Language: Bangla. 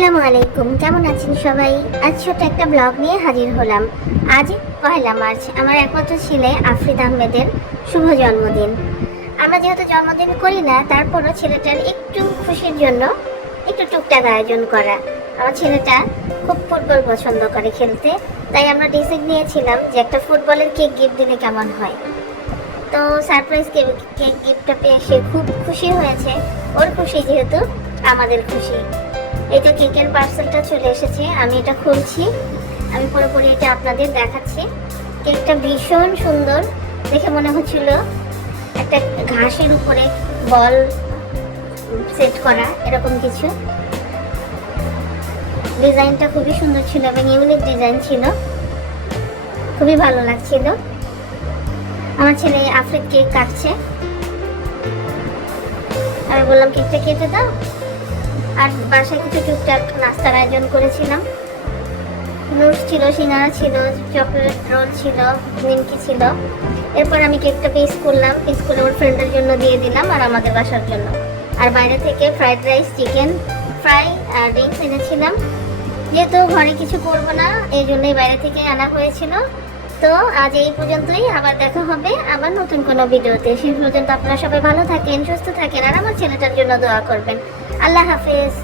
আসসালামু আলাইকুম, কেমন আছেন সবাই? আজ ছোট একটা ব্লগ নিয়ে হাজির হলাম। আজ 1 মার্চ, আমার একমাত্র ছেলে আফরিদ আহমেদের শুভ জন্মদিন। আমরা যেহেতু জন্মদিন করি না, তারপরও ছেলেটার একটু খুশির জন্য একটু টুকটাক আয়োজন করা। আমার ছেলেটা খুব ফুটবল পছন্দ করে খেলতে, তাই আমরা ডিসাইড নিয়েছিলাম যে একটা ফুটবলের কেক গিফট দিলে কেমন হয়। তো সারপ্রাইজ কেক গিফটটা পেয়ে সে খুব খুশি হয়েছে। ওর খুশি যেহেতু আমাদের খুশি। এই তো কেকের পার্সেলটা চলে এসেছে, আমি এটা খুলছি। আমি পুরোপুরি এটা আপনাদের দেখাচ্ছি। কেকটা ভীষণ সুন্দর, দেখে মনে হচ্ছিল একটা ঘাসের উপরে বল সেট করা, এরকম কিছু। ডিজাইনটা খুবই সুন্দর ছিল এবং ইউনিক ডিজাইন ছিল, খুবই ভালো লাগছিল। আমার ছেলে আফরিদ কেক কাটছে, আমি বললাম কেকটা কেটে দাও। আর বাসায় কিছু টুকটাক নাস্তার আয়োজন করেছিলাম। নুডলস ছিল, সিঙ্গারা ছিল, চকলেট রোল ছিল, নিমকি ছিল। এরপর আমি কেকটা পিস করলাম, পিস করে ওর ফ্রেন্ডের জন্য দিয়ে দিলাম আর আমাদের বাসার জন্য। আর বাইরে থেকে ফ্রাইড রাইস, চিকেন ফ্রাই আর ড্রিঙ্কস এনেছিলাম। যেহেতু ঘরে কিছু করবো না, এই জন্যই বাইরে থেকে আনা হয়েছিল। তো আজ এই পর্যন্তই, আবার দেখা হবে আবার নতুন কোনো ভিডিওতে। সেই পর্যন্ত আপনারা সবাই ভালো থাকেন, সুস্থ থাকেন আর আমার ছেলেটার জন্য দোয়া করবেন। আল্লাহ হাফেজ।